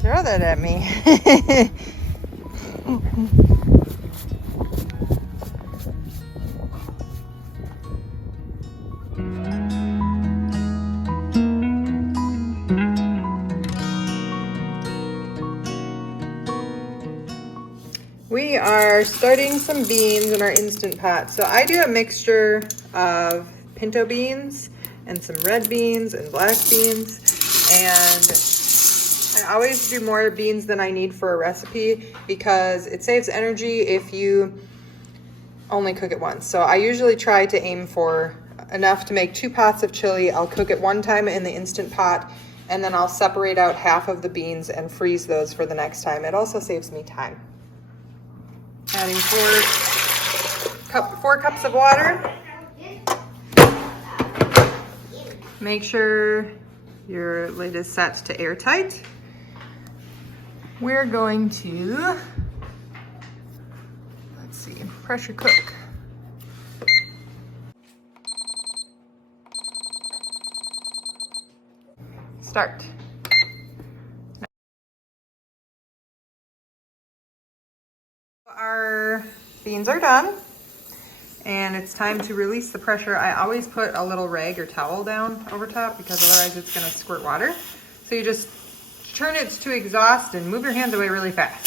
throw that at me. We are starting some beans in our Instant Pot. So I do a mixture of pinto beans and some red beans and black beans. And I always do more beans than I need for a recipe because it saves energy if you only cook it once. So I usually try to aim for enough to make 2 pots of chili. I'll cook it one time in the Instant Pot, and then I'll separate out half of the beans and freeze those for the next time. It also saves me time. Adding 4 cups of water. Make sure your lid is set to airtight. We're going to, let's see, pressure cook. Start. Our beans are done, and it's time to release the pressure. I always put a little rag or towel down over top because otherwise it's going to squirt water. So you just turn it to exhaust and move your hands away really fast.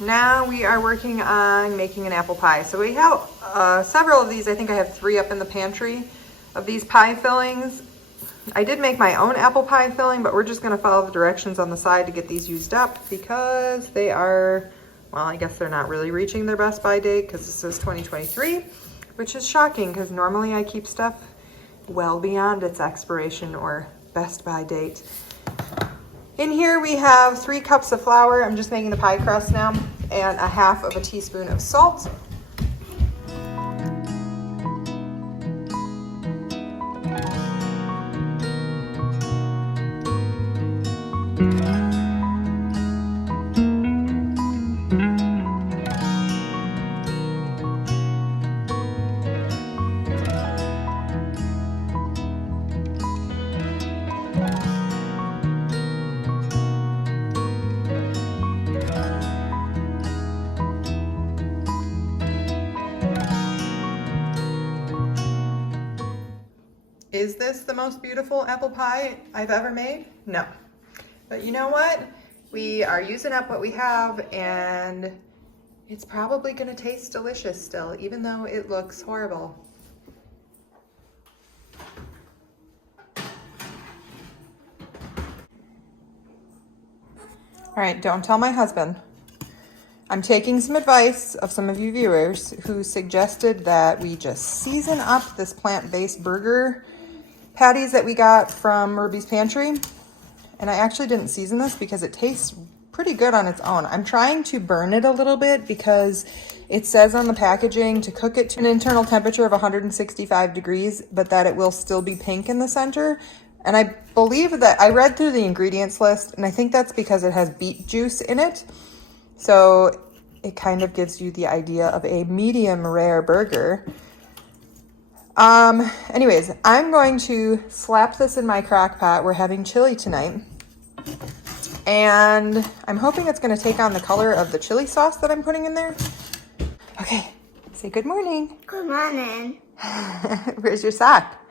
Now we are working on making an apple pie. So we have several of these. I think I have 3 up in the pantry of these pie fillings. I did make my own apple pie filling, but we're just going to follow the directions on the side to get these used up because they are, well, I guess they're not really reaching their best by date because this is 2023, which is shocking because normally I keep stuff well beyond its expiration or best by date. In here we have 3 cups of flour. I'm just making the pie crust now, and a half of a teaspoon of salt. Is this the most beautiful apple pie I've ever made? No. But you know what? We are using up what we have, and it's probably going to taste delicious still, even though it looks horrible. All right, don't tell my husband. I'm taking some advice of some of you viewers who suggested that we just season up this plant-based burger patties that we got from Ruby's Pantry. And I actually didn't season this because it tastes pretty good on its own. I'm trying to burn it a little bit because it says on the packaging to cook it to an internal temperature of 165 degrees, but that it will still be pink in the center. And I believe that I read through the ingredients list, and I think that's because it has beet juice in it. So it kind of gives you the idea of a medium rare burger. Anyways, I'm going to slap this in my crock pot. We're having chili tonight. And I'm hoping it's going to take on the color of the chili sauce that I'm putting in there. Okay, say good morning. Good morning. Where's your sock?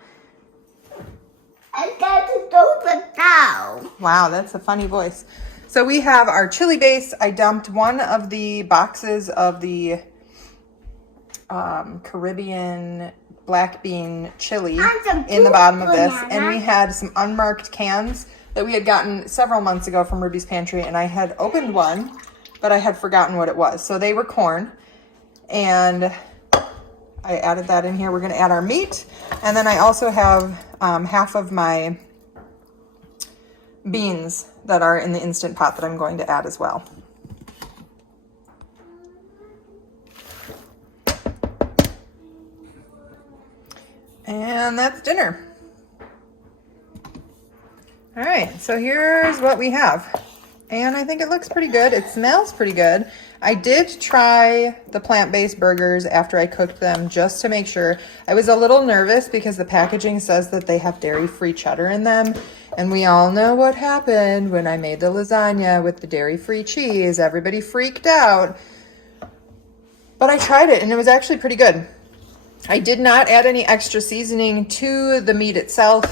I got to do the dough. Wow, that's a funny voice. So we have our chili base. I dumped one of the boxes of the Caribbean black bean chili in the bottom of this, and we had some unmarked cans that we had gotten several months ago from Ruby's Pantry, and I had opened one, but I had forgotten what it was. So they were corn, and I added that in here. We're going to add our meat, and then I also have half of my beans that are in the Instant Pot that I'm going to add as well. And that's dinner. All right, so here's what we have. And I think it looks pretty good. It smells pretty good. I did try the plant-based burgers after I cooked them just to make sure. I was a little nervous because the packaging says that they have dairy-free cheddar in them. And we all know what happened when I made the lasagna with the dairy-free cheese. Everybody freaked out. But I tried it and it was actually pretty good. I did not add any extra seasoning to the meat itself.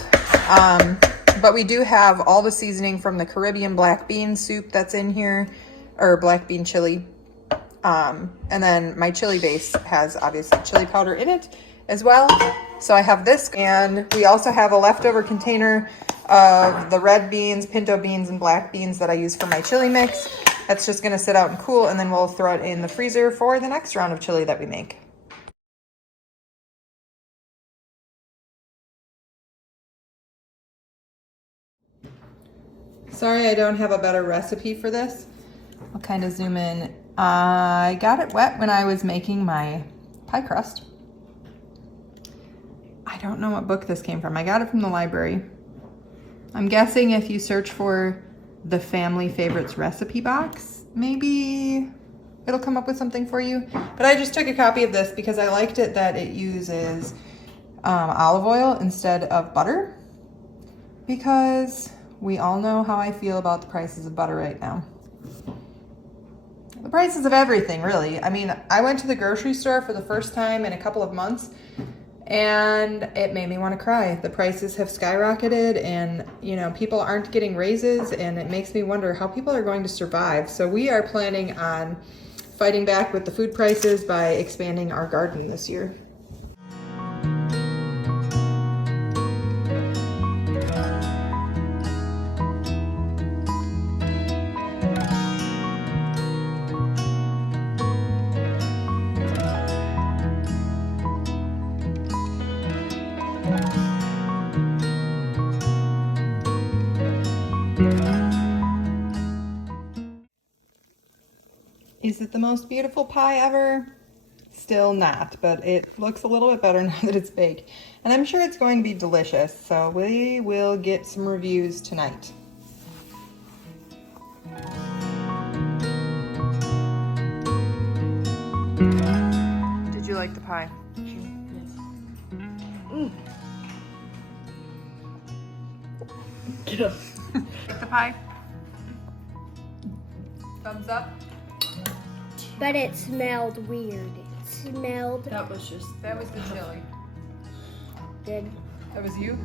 But we do have all the seasoning from the Caribbean black bean soup that's in here, or black bean chili. And then my chili base has obviously chili powder in it as well. So I have this, and we also have a leftover container of the red beans, pinto beans, and black beans that I use for my chili mix. That's just gonna sit out and cool, and then we'll throw it in the freezer for the next round of chili that we make. Sorry, I don't have a better recipe for this. I'll kind of zoom in. I got it wet when I was making my pie crust. I don't know what book this came from. I got it from the library. I'm guessing if you search for the Family Favorites recipe box, maybe it'll come up with something for you. But I just took a copy of this because I liked it that it uses olive oil instead of butter, because we all know how I feel about the prices of butter right now. The prices of everything, really. I mean, I went to the grocery store for the first time in a couple of months, and it made me want to cry. The prices have skyrocketed, and you know, people aren't getting raises, and it makes me wonder how people are going to survive. So we are planning on fighting back with the food prices by expanding our garden this year. Is it the most beautiful pie ever? Still not, but it looks a little bit better now that it's baked. And I'm sure it's going to be delicious, so we will get some reviews tonight. Did you like the pie? Get up. Like the pie? Thumbs up? But it smelled weird. It smelled That was just. That was the chili. good. That was you?